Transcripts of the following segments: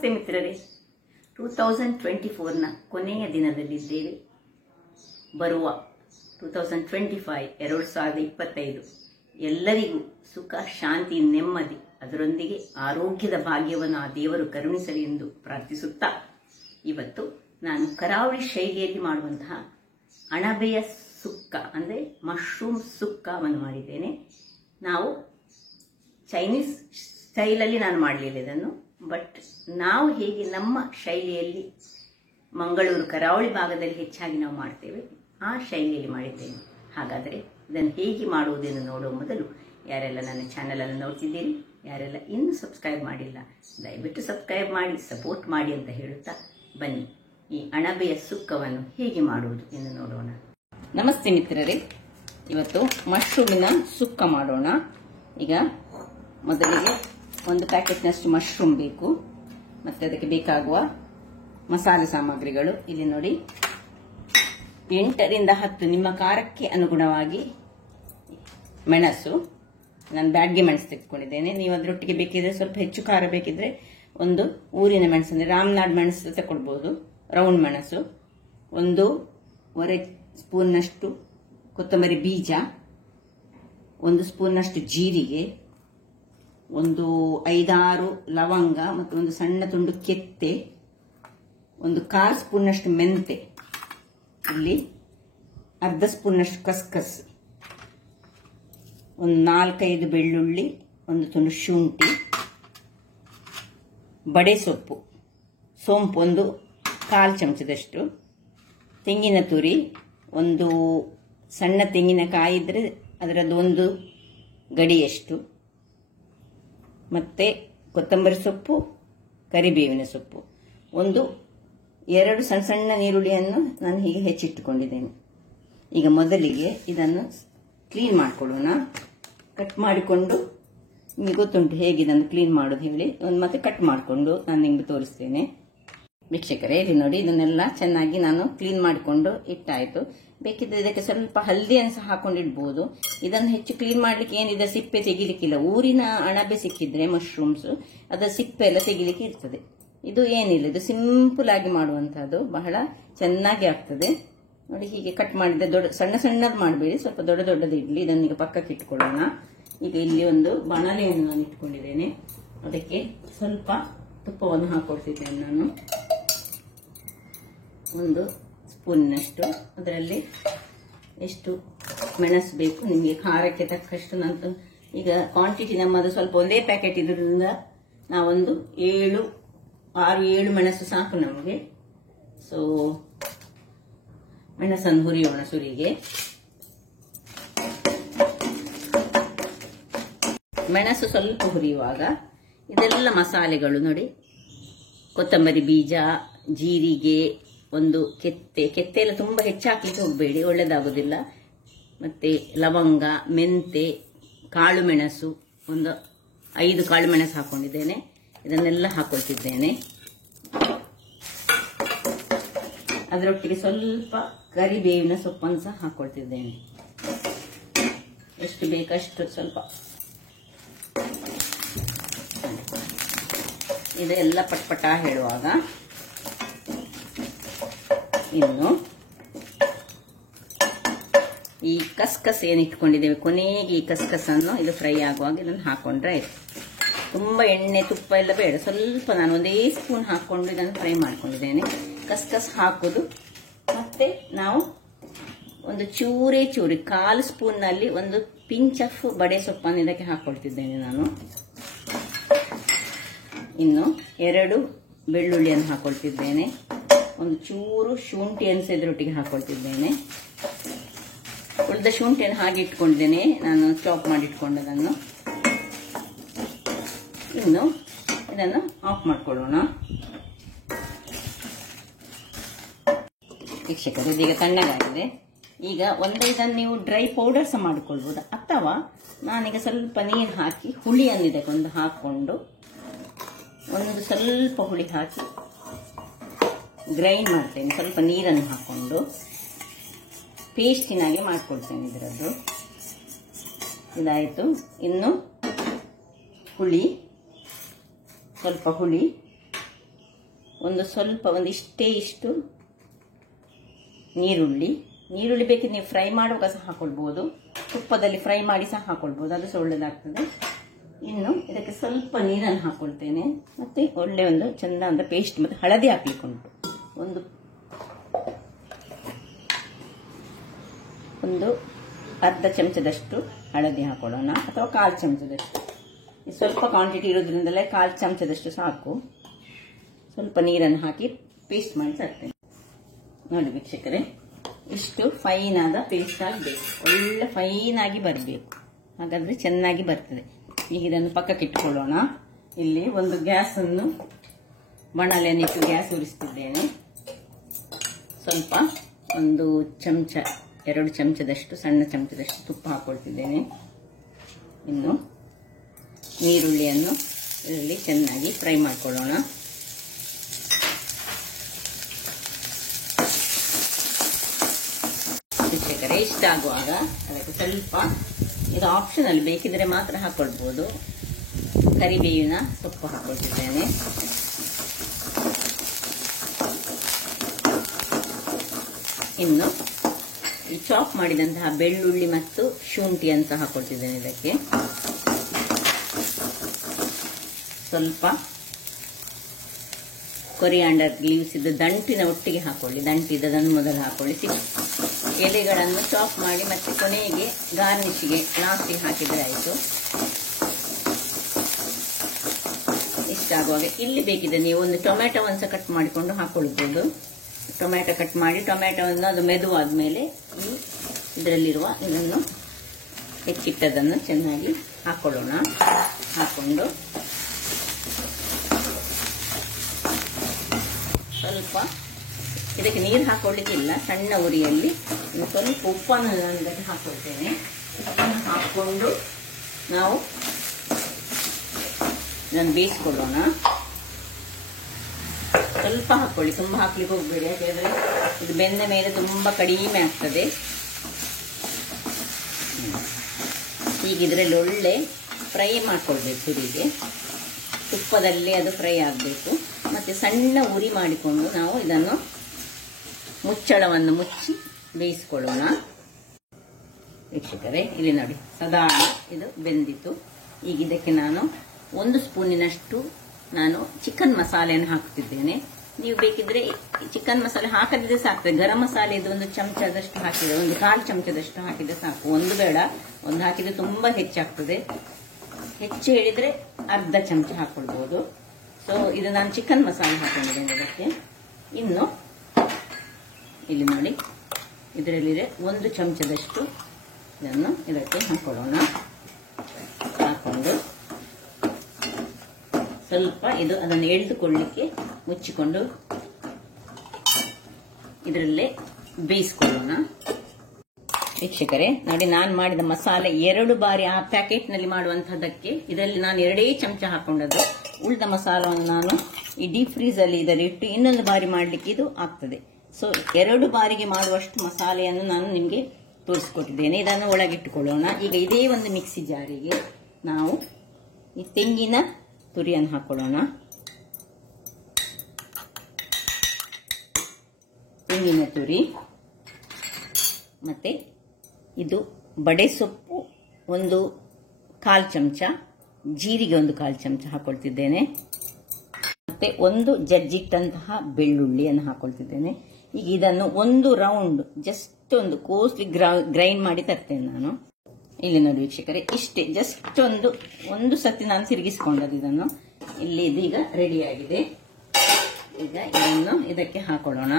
ನಮಸ್ತೆ ಮಿತ್ರರೇ, 2024ನ ಕೊನೆಯ ದಿನದಲ್ಲಿದ್ದೇವೆ. ಬರುವ 2025 ಎಲ್ಲರಿಗೂ ಸುಖ, ಶಾಂತಿ, ನೆಮ್ಮದಿ, ಅದರೊಂದಿಗೆ ಆರೋಗ್ಯದ ಭಾಗ್ಯವನ್ನು ಆ ದೇವರು ಕರುಣಿಸಲಿ ಎಂದು ಪ್ರಾರ್ಥಿಸುತ್ತಾ, ಇವತ್ತು ನಾನು ಕರಾವಳಿ ಶೈಲಿಯಲ್ಲಿ ಮಾಡುವಂತಹ ಅಣಬೆಯ ಸುಕ್ಕ ಅಂದರೆ ಮಶ್ರೂಮ್ ಸುಕ್ಕವನ್ನು ಮಾಡಿದ್ದೇನೆ. ನಾವು ಚೈನೀಸ್ ಸ್ಟೈಲಲ್ಲಿ ನಾನು ಮಾಡಲಿಲ್ಲ ಇದನ್ನು, ಬಟ್ ನಾವು ಹೇಗೆ ನಮ್ಮ ಶೈಲಿಯಲ್ಲಿ ಮಂಗಳೂರು ಕರಾವಳಿ ಭಾಗದಲ್ಲಿ ಹೆಚ್ಚಾಗಿ ನಾವು ಮಾಡ್ತೇವೆ ಆ ಶೈಲಿಯಲ್ಲಿ ಮಾಡಿದ್ದೇನೆ. ಹಾಗಾದರೆ ಇದನ್ನು ಹೇಗೆ ಮಾಡುವುದೆಂದು ನೋಡುವ ಮೊದಲು ಯಾರೆಲ್ಲ ನನ್ನ ಚಾನಲನ್ನು ನೋಡ್ತಿದ್ದೀರಿ, ಯಾರೆಲ್ಲ ಇನ್ನೂ ಸಬ್ಸ್ಕ್ರೈಬ್ ಮಾಡಿಲ್ಲ, ದಯವಿಟ್ಟು ಸಬ್ಸ್ಕ್ರೈಬ್ ಮಾಡಿ ಸಪೋರ್ಟ್ ಮಾಡಿ ಅಂತ ಹೇಳುತ್ತಾ ಬನ್ನಿ ಈ ಅಣಬೆಯ ಸುಕ್ಕವನ್ನು ಹೇಗೆ ಮಾಡುವುದು ಎಂದು ನೋಡೋಣ. ನಮಸ್ತೆ ಮಿತ್ರರೇ, ಇವತ್ತು ಮಶ್ರೂಮಿನ ಸುಕ್ಕ ಮಾಡೋಣ. ಈಗ ಮೊದಲಿಗೆ ಒಂದು ಪ್ಯಾಕೆಟ್ನಷ್ಟು ಮಶ್ರೂಮ್ ಬೇಕು, ಮತ್ತೆ ಅದಕ್ಕೆ ಬೇಕಾಗುವ ಮಸಾಲೆ ಸಾಮಗ್ರಿಗಳು ಇಲ್ಲಿ ನೋಡಿ. 8 ರಿಂದ 10 ನಿಮ್ಮ ಖಾರಕ್ಕೆ ಅನುಗುಣವಾಗಿ ಮೆಣಸು, ನಾನು ಬ್ಯಾಡ್ಗೆ ಮೆಣಸು ತೆಗೆದುಕೊಂಡಿದ್ದೇನೆ. ನೀವು ಅದರೊಟ್ಟಿಗೆ ಬೇಕಿದ್ರೆ ಸ್ವಲ್ಪ ಹೆಚ್ಚು ಖಾರ ಬೇಕಿದ್ರೆ ಒಂದು ಊರಿನ ಮೆಣಸು ಅಂದರೆ ರಾಮನಾಡ್ ಮೆಣಸು ತಗೊಳ್ಬಹುದು. ರೌಂಡ್ ಮೆಣಸು, 1 ಸ್ಪೂನ್ನಷ್ಟು ಕೊತ್ತಂಬರಿ ಬೀಜ, 1 ಸ್ಪೂನ್ನಷ್ಟು ಜೀರಿಗೆ, 5-6 ಲವಂಗ ಮತ್ತು 1 ಸಣ್ಣ ತುಂಡು ಕೆತ್ತೆ, 1/4 ಸ್ಪೂನ್ನಷ್ಟು ಮೆಂತೆ, ಇಲ್ಲಿ ಅರ್ಧ ಸ್ಪೂನ್ನಷ್ಟು ಕಸ್ಕಸ್, 4-5 ಬೆಳ್ಳುಳ್ಳಿ, 1 ತುಂಡು ಶುಂಠಿ, ಬಡೆ ಸೊಪ್ಪು, ಸೋಂಪು 1/4 ಚಮಚದಷ್ಟು, ತೆಂಗಿನ ತುರಿ, 1 ಸಣ್ಣ ತೆಂಗಿನಕಾಯಿ ಇದ್ರೆ ಅದರದ್ದು 1 ಗಡಿಯಷ್ಟು, ಮತ್ತೆ ಕೊತ್ತಂಬರಿ ಸೊಪ್ಪು, ಕರಿಬೇವಿನ ಸೊಪ್ಪು, 2 ಸಣ್ಣ ಸಣ್ಣ ನೀರುಳ್ಳಿಯನ್ನು ನಾನು ಹೀಗೆ ಹೆಚ್ಚಿಟ್ಟುಕೊಂಡಿದ್ದೇನೆ. ಈಗ ಮೊದಲಿಗೆ ಇದನ್ನು ಕ್ಲೀನ್ ಮಾಡಿಕೊಳ್ಳೋಣ. ಕಟ್ ಮಾಡಿಕೊಂಡು, ನಿಮಗೆ ಗೊತ್ತುಂಟು ಹೇಗೆ ಇದನ್ನು ಕ್ಲೀನ್ ಮಾಡೋದು ಹೇಳಿ, ಮತ್ತೆ ಕಟ್ ಮಾಡಿಕೊಂಡು ನಾನು ನಿಮಗೆ ತೋರಿಸ್ತೇನೆ. ವೀಕ್ಷಕರೇ, ಇಲ್ಲಿ ನೋಡಿ, ಇದನ್ನೆಲ್ಲ ಚೆನ್ನಾಗಿ ನಾನು ಕ್ಲೀನ್ ಮಾಡಿಕೊಂಡು ಇಟ್ಟಾಯಿತು. ಬೇಕಿದ್ರೆ ಇದಕ್ಕೆ ಸ್ವಲ್ಪ ಹಲ್ದಿಯನ್ನು ಸಹ ಹಾಕೊಂಡಿಡ್ಬೋದು. ಇದನ್ನು ಹೆಚ್ಚು ಕ್ಲೀನ್ ಮಾಡ್ಲಿಕ್ಕೆ ಏನಿದೆ ಸಿಪ್ಪೆ ತೆಗಿಲಿಕ್ಕಿಲ್ಲ. ಊರಿನ ಅಣಬೆ ಸಿಕ್ಕಿದ್ರೆ ಮಶ್ರೂಮ್ಸ್ ಅದರ ಸಿಪ್ಪೆ ಎಲ್ಲ ತೆಗಿಲಿಕ್ಕೆ ಇರ್ತದೆ. ಇದು ಏನಿಲ್ಲ, ಇದು ಸಿಂಪಲ್ ಆಗಿ ಮಾಡುವಂತಹದ್ದು, ಬಹಳ ಚೆನ್ನಾಗಿ ಆಗ್ತದೆ ನೋಡಿ. ಹೀಗೆ ಕಟ್ ಮಾಡಿದ್ರೆ ಸಣ್ಣ ಸಣ್ಣದು ಮಾಡಬೇಡಿ, ಸ್ವಲ್ಪ ದೊಡ್ಡದು ಇಡ್ಲಿ. ಇದನ್ನೀಗ ಪಕ್ಕಕ್ಕೆ ಇಟ್ಕೊಳ್ಳೋಣ. ಈಗ ಇಲ್ಲಿ ಒಂದು ಬಾಣಲೆಯನ್ನು ನಾನು ಇಟ್ಕೊಂಡಿದ್ದೇನೆ, ಅದಕ್ಕೆ ಸ್ವಲ್ಪ ತುಪ್ಪವನ್ನು ಹಾಕೊಳ್ತಿದ್ದೇನೆ ನಾನು, 1 ಸ್ಪೂನ್ನಷ್ಟು. ಅದರಲ್ಲಿ ಎಷ್ಟು ಮೆಣಸು ಬೇಕು ನಿಮಗೆ ಖಾರಕ್ಕೆ ತಕ್ಕಷ್ಟು. ನಂತರ ಈಗ ಕ್ವಾಂಟಿಟಿ ನಮ್ಮದು ಸ್ವಲ್ಪ ಒಂದೇ ಪ್ಯಾಕೆಟ್ ಇದ್ರಿಂದ ನಾವೊಂದು 6-7 ಮೆಣಸು ಸಾಕು ನಮಗೆ. ಸೊ ಮೆಣಸನ್ನು ಹುರಿಯೋಣ ಸುರಿಗೆ. ಮೆಣಸು ಸ್ವಲ್ಪ ಹುರಿಯುವಾಗ ಇದೆಲ್ಲ ಮಸಾಲೆಗಳು ನೋಡಿ, ಕೊತ್ತಂಬರಿ ಬೀಜ, ಜೀರಿಗೆ, 1 ಕೆತ್ತೆ ಎಲ್ಲ ತುಂಬಾ ಹೆಚ್ಚಾಕ್ಲಿಕ್ಕೆ ಹೋಗಬೇಡಿ, ಒಳ್ಳೇದಾಗೋದಿಲ್ಲ. ಮತ್ತೆ ಲವಂಗ, ಮೆಂತೆ, ಕಾಳು ಮೆಣಸು, 5 ಕಾಳು ಮೆಣಸು ಹಾಕೊಂಡಿದ್ದೇನೆ. ಇದನ್ನೆಲ್ಲ ಹಾಕೊಳ್ತಿದ್ದೇನೆ. ಅದರೊಟ್ಟಿಗೆ ಸ್ವಲ್ಪ ಕರಿಬೇವಿನ ಸೊಪ್ಪನ್ನು ಸಹ ಹಾಕೊಳ್ತಿದ್ದೇನೆ. ಎಷ್ಟು ಬೇಕಷ್ಟು ಸ್ವಲ್ಪ. ಇದೆಲ್ಲ ಪಟ್ಪಟ ಹೇಳುವಾಗ ಇನ್ನು ಈ ಕಸ್ಕಸ್ ಏನಿಟ್ಕೊಂಡಿದ್ದೇವೆ, ಕೊನೆಗೆ ಈ ಕಸ್ಕಸನ್ನು ಇದು ಫ್ರೈ ಆಗುವಾಗ ಇದನ್ನು ಹಾಕೊಂಡ್ರೆ ಆಯ್ತು. ತುಂಬಾ ಎಣ್ಣೆ ತುಪ್ಪ ಎಲ್ಲ ಬೇಡ, ಸ್ವಲ್ಪ ನಾನು 1 ಸ್ಪೂನ್ ಹಾಕೊಂಡು ಇದನ್ನು ಫ್ರೈ ಮಾಡ್ಕೊಂಡಿದ್ದೇನೆ. ಕಸ್ಕಸ್ ಹಾಕೋದು, ಮತ್ತೆ ನಾವು ಒಂದು ಚೂರೇ 1/4 ಸ್ಪೂನ್ನಲ್ಲಿ 1 ಪಿಂಚ್ ಆಫ್ ಬಡೆ ಸೊಪ್ಪನ್ನು ಇದಕ್ಕೆ ಹಾಕೊಳ್ತಿದ್ದೇನೆ ನಾನು. ಇನ್ನು 2 ಬೆಳ್ಳುಳ್ಳಿಯನ್ನು ಹಾಕೊಳ್ತಿದ್ದೇನೆ, 1 ಚೂರು ಶುಂಠಿಯನ್ನು ಇದರೊಟ್ಟಿಗೆ ಹಾಕೊಳ್ತಿದ್ದೇನೆ. ಉಳಿದ ಶುಂಠಿಯನ್ನು ಹಾಗೆ ಇಟ್ಕೊಂಡಿದ್ದೇನೆ ನಾನು, ಚಾಪ್ ಮಾಡಿ ಇಟ್ಕೊಂಡದನ್ನು. ಇನ್ನು ಇದನ್ನು ಆಫ್ ಮಾಡ್ಕೊಳ್ಳೋಣ. ವೀಕ್ಷಕರು, ಇದೀಗ ತಣ್ಣಗಾಗಿದೆ. ಈಗ ಇದನ್ನು ನೀವು ಡ್ರೈ ಪೌಡರ್ ಸಹ ಮಾಡಿಕೊಳ್ಬಹುದು, ಅಥವಾ ನಾನೀಗ ಸ್ವಲ್ಪ ನೀರು ಹಾಕಿ ಹುಳಿಯನ್ನು ಇದಕ್ಕೊಂದು ಹಾಕೊಂಡು ಸ್ವಲ್ಪ ಹುಳಿ ಹಾಕಿ ಗ್ರೈಂಡ್ ಮಾಡ್ತೇನೆ. ಸ್ವಲ್ಪ ನೀರನ್ನು ಹಾಕೊಂಡು ಪೇಸ್ಟಿನಾಗೆ ಮಾಡ್ಕೊಳ್ತೇನೆ ಇದರದ್ದು. ಇದಾಯಿತು. ಇನ್ನು ಹುಳಿ, ಸ್ವಲ್ಪ ಹುಳಿ, ಒಂದು ಸ್ವಲ್ಪ ಇಷ್ಟು ನೀರುಳ್ಳಿ ಬೇಕಿದ್ರೆ ನೀವು ಫ್ರೈ ಮಾಡುವಾಗ ಸಹ ಹಾಕೊಳ್ಬಹುದು, ತುಪ್ಪದಲ್ಲಿ ಫ್ರೈ ಮಾಡಿ ಸಹ ಹಾಕೊಳ್ಬಹುದು, ಅದು ಸಹ ಒಳ್ಳೆದಾಗ್ತದೆ. ಇನ್ನು ಇದಕ್ಕೆ ಸ್ವಲ್ಪ ನೀರನ್ನು ಹಾಕೊಳ್ತೇನೆ. ಮತ್ತೆ ಒಳ್ಳೆ ಚಂದ ಪೇಸ್ಟ್. ಮತ್ತೆ ಹಳದಿ ಹಾಕ್ಲಿಕ್ಕೆ ಉಂಟು, ಒಂದು ಅರ್ಧ ಚಮಚದಷ್ಟು ಹಳದಿ ಹಾಕೊಳ್ಳೋಣ, ಅಥವಾ 1/4 ಚಮಚದಷ್ಟು. ಸ್ವಲ್ಪ ಕ್ವಾಂಟಿಟಿ ಇರೋದ್ರಿಂದಲೇ 1/4 ಚಮಚದಷ್ಟು ಸಾಕು. ಸ್ವಲ್ಪ ನೀರನ್ನು ಹಾಕಿ ಪೇಸ್ಟ್ ಮಾಡಿ ತರ್ತೇನೆ. ನೋಡಿ ವೀಕ್ಷಕರೇ, ಇಷ್ಟು ಫೈನ್ ಆದ ಪೇಸ್ಟ್ ಆಗಬೇಕು, ಒಳ್ಳೆ ಫೈನ್ ಆಗಿ ಬರಬೇಕು, ಹಾಗಾದ್ರೆ ಚೆನ್ನಾಗಿ ಬರ್ತದೆ. ಈಗ ಇದನ್ನು ಪಕ್ಕಕ್ಕೆ ಇಟ್ಟುಕೊಳ್ಳೋಣ. ಇಲ್ಲಿ ಒಂದು ಗ್ಯಾಸನ್ನು ಬಾಣಲೆಯನ್ನಿಟ್ಟು ಗ್ಯಾಸ್ ಉರಿಸ್ತಿದ್ದೇನೆ. ಸ್ವಲ್ಪ 1 ಚಮಚ 2 ಚಮಚದಷ್ಟು ಸಣ್ಣ ಚಮಚದಷ್ಟು ತುಪ್ಪ ಹಾಕೊಳ್ತಿದ್ದೇನೆ. ಇನ್ನು ನೀರುಳ್ಳಿಯನ್ನು ಇದರಲ್ಲಿ ಚೆನ್ನಾಗಿ ಫ್ರೈ ಮಾಡ್ಕೊಳ್ಳೋಣ. ವೀಕ್ಷಕರೇ, ಇಷ್ಟ ಆಗುವಾಗ ಅದಕ್ಕೆ ಸ್ವಲ್ಪ, ಇದು ಆಪ್ಷನಲ್, ಬೇಕಿದ್ರೆ ಮಾತ್ರ ಹಾಕೊಳ್ಬಹುದು, ಕರಿಬೇವಿನ ಸೊಪ್ಪು ಹಾಕೊಳ್ತಿದ್ದೇನೆ. ಇನ್ನು ಈ ಚಾಪ್ ಮಾಡಿದಂತಹ ಬೆಳ್ಳುಳ್ಳಿ ಮತ್ತು ಶುಂಠಿಯನ್ನು ಸಹ ಹಾಕೊಳ್ತಿದ್ದೇನೆ. ಇದಕ್ಕೆ ಸ್ವಲ್ಪ ಕೊರಿಯಾಂಡರ್ ಲೀವ್ಸ್ ಇದು ದಂಟಿನ ಒಟ್ಟಿಗೆ ಹಾಕೊಳ್ಳಿ, ದಂಟಿದ್ದದನ್ನು ಮೊದಲು ಹಾಕೊಳ್ಳಿ. ಎಲೆಗಳನ್ನು ಚಾಪ್ ಮಾಡಿ ಮತ್ತೆ ಕೊನೆಗೆ ಗಾರ್ನಿಶ್ಗೆ ಲಾಸ್ಟಿಗೆ ಹಾಕಿದ್ರೆ ಆಯಿತು. ಇಷ್ಟ ಆಗುವಾಗ ಇಲ್ಲಿ ಬೇಕಿದೆ ನೀವು ಒಂದು ಟೊಮ್ಯಾಟೊವನ್ನು ಸಹ ಕಟ್ ಮಾಡಿಕೊಂಡು ಹಾಕೊಳ್ಬಹುದು. ಟೊಮ್ಯಾಟೊ ಕಟ್ ಮಾಡಿ ಟೊಮ್ಯಾಟೊವನ್ನು ಅದು ಮೆದುವಾದ ಮೇಲೆ ಈ ಇದರಲ್ಲಿರುವ ಇದನ್ನು ಹೆಚ್ಚಿಟ್ಟದನ್ನು ಚೆನ್ನಾಗಿ ಹಾಕೊಳ್ಳೋಣ. ಹಾಕೊಂಡು ಸ್ವಲ್ಪ ಇದಕ್ಕೆ ನೀರು ಹಾಕೊಳ್ಳಿಕ್ಕಿಲ್ಲ, ಸಣ್ಣ ಉರಿಯಲ್ಲಿ ಸ್ವಲ್ಪ ಉಪ್ಪನ್ನು ಇದಕ್ಕೆ ಹಾಕೊಳ್ತೇನೆ. ಉಪ್ಪನ್ನು ಹಾಕೊಂಡು ನಾವು ಇದನ್ನು ಬೇಯಿಸ್ಕೊಳ್ಳೋಣ. ಸ್ವಲ್ಪ ಹಾಕೊಳ್ಳಿ, ತುಂಬ ಹಾಕ್ಲಿಕ್ಕೆ ಹೋಗ್ಬೇಡಿ, ಯಾಕೆಂದ್ರೆ ಇದು ಬೆಂದ ಮೇಲೆ ತುಂಬಾ ಕಡಿಮೆ ಆಗ್ತದೆ. ಈಗ ಇದರಲ್ಲಿ ಒಳ್ಳೆ ಫ್ರೈ ಮಾಡ್ಕೊಳ್ಬೇಕು, ತುರಿಗೆ ತುಪ್ಪದಲ್ಲಿ ಅದು ಫ್ರೈ ಆಗಬೇಕು. ಮತ್ತೆ ಸಣ್ಣ ಉರಿ ಮಾಡಿಕೊಂಡು ನಾವು ಇದನ್ನು ಮುಚ್ಚಳವನ್ನು ಮುಚ್ಚಿ ಬೇಯಿಸ್ಕೊಳ್ಳೋಣ. ವೀಕ್ಷಕರೇ, ಇಲ್ಲಿ ನೋಡಿ ಸಾಧಾರಣ ಇದು ಬೆಂದಿತ್ತು. ಈಗ ಇದಕ್ಕೆ ನಾನು 1 ಸ್ಪೂನಿನಷ್ಟು ನಾನು ಚಿಕನ್ ಮಸಾಲೆಯನ್ನು ಹಾಕುತ್ತಿದ್ದೇನೆ. ನೀವು ಬೇಕಿದ್ರೆ ಚಿಕನ್ ಮಸಾಲೆ ಹಾಕದಿದ್ರೆ ಸಾಕ್ತದೆ. ಗರಂ ಮಸಾಲೆ ಇದು 1 ಚಮಚದಷ್ಟು ಹಾಕಿದ್ರೆ, 1/4 ಚಮಚದಷ್ಟು ಹಾಕಿದ್ರೆ ಸಾಕು. 1 ಬೇಡ, 1 ಹಾಕಿದ್ರೆ ತುಂಬಾ ಹೆಚ್ಚಾಗ್ತದೆ. ಹೆಚ್ಚು ಹೇಳಿದ್ರೆ ಅರ್ಧ ಚಮಚ ಹಾಕೊಳ್ಬಹುದು. ಸೊ ಇದು ನಾನು ಚಿಕನ್ ಮಸಾಲೆ ಹಾಕೊಂಡಿದ್ದೇನೆ ಇದಕ್ಕೆ. ಇನ್ನು ಇಲ್ಲಿ ನೋಡಿ ಇದರಲ್ಲಿದೆ 1 ಚಮಚದಷ್ಟು ಇದನ್ನು ಇದಕ್ಕೆ ಹಾಕೊಳ್ಳೋಣ. ಹಾಕೊಂಡು ಸ್ವಲ್ಪ ಇದು ಅದನ್ನು ಎಳೆದುಕೊಳ್ಳಿಕ್ಕೆ ಮುಚ್ಚಿಕೊಂಡು ಇದರಲ್ಲೇ ಬೇಯಿಸ್ಕೊಳ್ಳೋಣ. ವೀಕ್ಷಕರೇ ನೋಡಿ, ನಾನು ಮಾಡಿದ ಮಸಾಲೆ 2 ಬಾರಿ ಆ ಪ್ಯಾಕೆಟ್ ನಲ್ಲಿ ಮಾಡುವಂತಹದಕ್ಕೆ ಇದರಲ್ಲಿ ನಾನು 2 ಚಮಚ ಹಾಕೊಂಡದ್ದು. ಉಳಿದ ಮಸಾಲವನ್ನು ನಾನು ಈ ಡೀಪ್ ಫ್ರೀಸ್ ಅಲ್ಲಿ ಇದರಿಟ್ಟು ಇನ್ನೊಂದು ಬಾರಿ ಮಾಡ್ಲಿಕ್ಕೆ ಇದು ಆಗ್ತದೆ. ಸೊ 2 ಬಾರಿಗೆ ಮಾಡುವಷ್ಟು ಮಸಾಲೆಯನ್ನು ನಾನು ನಿಮಗೆ ತೋರಿಸಿಕೊಟ್ಟಿದ್ದೇನೆ. ಇದನ್ನು ಒಳಗಿಟ್ಟುಕೊಳ್ಳೋಣ. ಈಗ ಇದೇ ಒಂದು ಮಿಕ್ಸಿ ಜಾರಿಗೆ ನಾವು ಈ ತೆಂಗಿನ ತುರಿಯನ್ನು ಹಾಕೊಳ್ಳೋಣ. ತೆಂಗಿನ ತುರಿ ಮತ್ತೆ ಇದು ಬಡೆ ಸೊಪ್ಪು 1/4 ಚಮಚ, ಜೀರಿಗೆ 1/4 ಚಮಚ ಹಾಕೊಳ್ತಿದ್ದೇನೆ. ಮತ್ತೆ 1 ಜಜ್ಜಿಟ್ಟಂತಹ ಬೆಳ್ಳುಳ್ಳಿಯನ್ನು ಹಾಕೊಳ್ತಿದ್ದೇನೆ. ಈಗ ಇದನ್ನು 1 ರೌಂಡ್ ಜಸ್ಟ್ ಒಂದು ಕೋಸ್ಲಿ ಗ್ರೈಂಡ್ ಮಾಡಿ ತರ್ತೇನೆ ನಾನು. ಇಲ್ಲಿ ನೋಡಿ ವೀಕ್ಷಕರೇ, ಇಷ್ಟೇ, ಜಸ್ಟ್ ಒಂದು ಸತಿ ನಾನು ತಿರುಗಿಸಿಕೊಂಡದ್ದು ಇದನ್ನು. ಇಲ್ಲಿ ಇದೀಗ ರೆಡಿ ಆಗಿದೆ. ಈಗ ಇದನ್ನು ಇದಕ್ಕೆ ಹಾಕೊಳ್ಳೋಣ.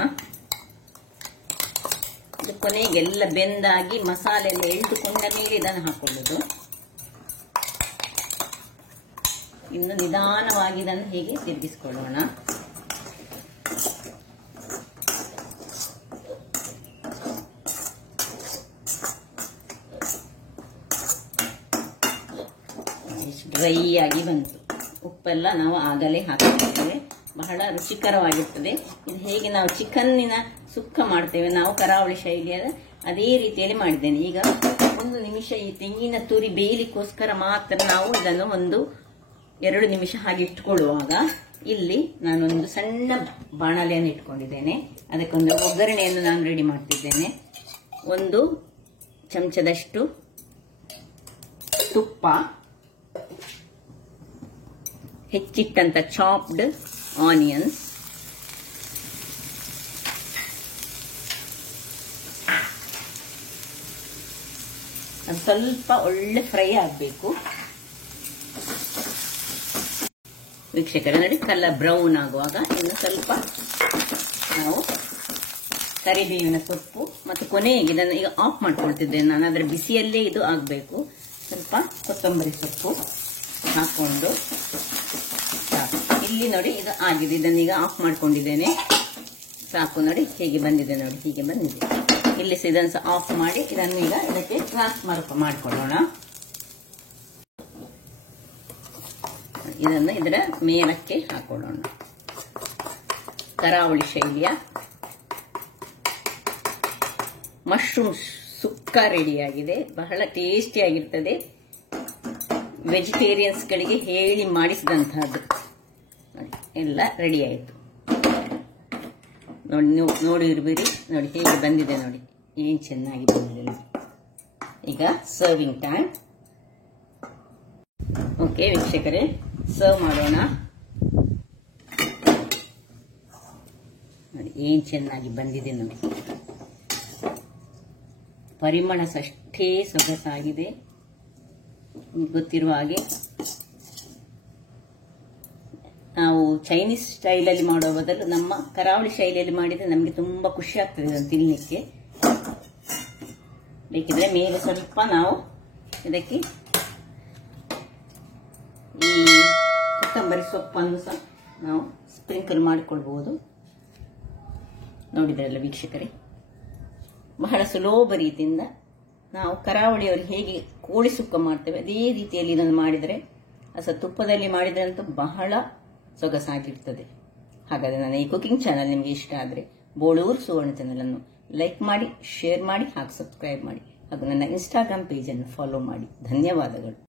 ಇದು ಕೊನೆಗೆಲ್ಲ ಬೆಂದಾಗಿ ಮಸಾಲೆ ಎಲ್ಲ ಎಳೆದುಕೊಂಡ ಮೇಲೆ ಇದನ್ನು ಹಾಕೊಳ್ಳೋದು. ಇನ್ನು ನಿಧಾನವಾಗಿ ಇದನ್ನು ಹೀಗೆ ತಿರುಗಿಸಿಕೊಳ್ಳೋಣ. ಡ್ರೈ ಆಗಿ ಬಂತು. ಉಪ್ಪೆಲ್ಲ ನಾವು ಆಗಲೇ ಹಾಕಿರ್ತೇವೆ, ಬಹಳ ರುಚಿಕರವಾಗಿರ್ತದೆ. ಇದು ಹೇಗೆ ನಾವು ಚಿಕನ್ನಿನ ಸುಕ್ಕ ಮಾಡ್ತೇವೆ ನಾವು ಕರಾವಳಿ ಶೈಲಿಯ ಅದೇ ರೀತಿಯಲ್ಲಿ ಮಾಡಿದ್ದೇನೆ. ಈಗ 1 ನಿಮಿಷ ಈ ತೆಂಗಿನ ತುರಿ ಬೇಯಲಿಕ್ಕೋಸ್ಕರ ಮಾತ್ರ ನಾವು ಇದನ್ನು 1-2 ನಿಮಿಷ ಹಾಗೆ ಇಟ್ಟುಕೊಳ್ಳುವಾಗ ಇಲ್ಲಿ ನಾನೊಂದು ಸಣ್ಣ ಬಾಣಲೆಯನ್ನು ಇಟ್ಕೊಂಡಿದ್ದೇನೆ. ಅದಕ್ಕೊಂದು ಒಗ್ಗರಣೆಯನ್ನು ನಾನು ರೆಡಿ ಮಾಡ್ತಿದ್ದೇನೆ. 1 ಚಮಚದಷ್ಟು ತುಪ್ಪ, ಹೆಚ್ಚಿಟ್ಟಂತ ಚಾಪ್ಡ್ ಆನಿಯನ್ಸ್, ಅದು ಸ್ವಲ್ಪ ಒಳ್ಳೆ ಫ್ರೈ ಆಗಬೇಕು. ವೀಕ್ಷಕರೇ ನೋಡಿ, ಕಲರ್ ಬ್ರೌನ್ ಆಗುವಾಗ ಇನ್ನು ಸ್ವಲ್ಪ ನಾವು ಕರಿಬೇವಿನ ಸೊಪ್ಪು ಮತ್ತು ಕೊನೆಗೆ ಇದನ್ನು ಈಗ ಆಫ್ ಮಾಡ್ಕೊಳ್ತಿದ್ದೇನೆ ನಾನು. ಅದರ ಬಿಸಿಯಲ್ಲೇ ಇದು ಆಗಬೇಕು. ಸ್ವಲ್ಪ ಕೊತ್ತಂಬರಿ ಸೊಪ್ಪು ಹಾಕೊಂಡು ಸಾಕು. ಇಲ್ಲಿ ನೋಡಿ ಇದು ಆಗಿದೆ. ಇದನ್ನೀಗ ಆಫ್ ಮಾಡ್ಕೊಂಡಿದ್ದೇನೆ. ಸಾಕು ನೋಡಿ, ಹೇಗೆ ಬಂದಿದೆ ನೋಡಿ, ಹೀಗೆ ಬಂದಿದೆ. ಇಲ್ಲಿ ಇದನ್ನು ಸಹ ಆಫ್ ಮಾಡಿ ಇದನ್ನು ಈಗ ಇದಕ್ಕೆ ಟ್ರಾನ್ಸ್ಫರ್ ಮಾಡಿಕೊಳ್ಳೋಣ. ಇದನ್ನು ಇದರ ಮೇಲಕ್ಕೆ ಹಾಕೊಳ್ಳೋಣ. ಕರಾವಳಿ ಶೈಲಿಯ ಮಶ್ರೂಮ್ ಸುಕ್ಕ ರೆಡಿಯಾಗಿದೆ. ಬಹಳ ಟೇಸ್ಟಿಯಾಗಿರ್ತದೆ. ವೆಜಿಟೇರಿಯನ್ಸ್ಗಳಿಗೆ ಹೇಳಿ ಮಾಡಿಸಿದಂತಹದ್ದು. ಎಲ್ಲ ರೆಡಿ ಆಯಿತು ನೋಡಿ. ನೀವು ನೋಡಿರ್ತೀರಿ ನೋಡಿ ಹೇಗೆ ಬಂದಿದೆ ನೋಡಿ, ಏನು ಚೆನ್ನಾಗಿ ಬಂದಿದೆ. ಈಗ ಸರ್ವಿಂಗ್ ಟೈಮ್. ಓಕೆ ವೀಕ್ಷಕರೇ, ಸರ್ವ್ ಮಾಡೋಣ. ನೋಡಿ ಏನು ಚೆನ್ನಾಗಿ ಬಂದಿದೆ ನೋಡಿ. ಪರಿಮಳ ಅಷ್ಟೇ ಸೊಗಸಾಗಿದೆ. ಗೊತ್ತಿರುವ ಹಾಗೆ ನಾವು ಚೈನೀಸ್ ಸ್ಟೈಲಲ್ಲಿ ಮಾಡೋ ಬದಲು ನಮ್ಮ ಕರಾವಳಿ ಶೈಲಿಯಲ್ಲಿ ಮಾಡಿದರೆ ನಮಗೆ ತುಂಬಾ ಖುಷಿ ಆಗ್ತದೆ ಇದನ್ನು ತಿನ್ನಲಿಕ್ಕೆ. ಬೇಕಿದ್ರೆ ಮೇಲೆ ಸ್ವಲ್ಪ ನಾವು ಇದಕ್ಕೆ ಈ ಕೊತ್ತಂಬರಿ ಸೊಪ್ಪನ್ನು ಸಹ ನಾವು ಸ್ಪ್ರಿಂಕಲ್ ಮಾಡಿಕೊಳ್ಬಹುದು. ನೋಡಿದ್ರಲ್ಲ ವೀಕ್ಷಕರೇ, ಬಹಳ ಸುಲಭ ರೀತಿಯಿಂದ ನಾವು ಕರಾವಳಿಯವರು ಹೇಗೆ ಕೋಳಿ ಸುಕ್ಕ ಮಾಡ್ತೇವೆ ಅದೇ ರೀತಿಯಲ್ಲಿ ಇದನ್ನು ಮಾಡಿದರೆ, ತುಪ್ಪದಲ್ಲಿ ಮಾಡಿದರೆ ಅಂತೂ ಬಹಳ ಸೊಗಸಾಗಿರ್ತದೆ. ಹಾಗಾದರೆ ನನ್ನ ಈ ಕುಕಿಂಗ್ ಚಾನಲ್ ನಿಮಗೆ ಇಷ್ಟ ಆದರೆ ಬೋಳೂರು ಸುವರ್ಣ ಚಾನಲ್ ಅನ್ನು ಲೈಕ್ ಮಾಡಿ, ಶೇರ್ ಮಾಡಿ ಹಾಗೂ ಸಬ್ಸ್ಕ್ರೈಬ್ ಮಾಡಿ ಹಾಗೂ ನನ್ನ ಇನ್ಸ್ಟಾಗ್ರಾಮ್ ಪೇಜನ್ನು ಫಾಲೋ ಮಾಡಿ. ಧನ್ಯವಾದಗಳು.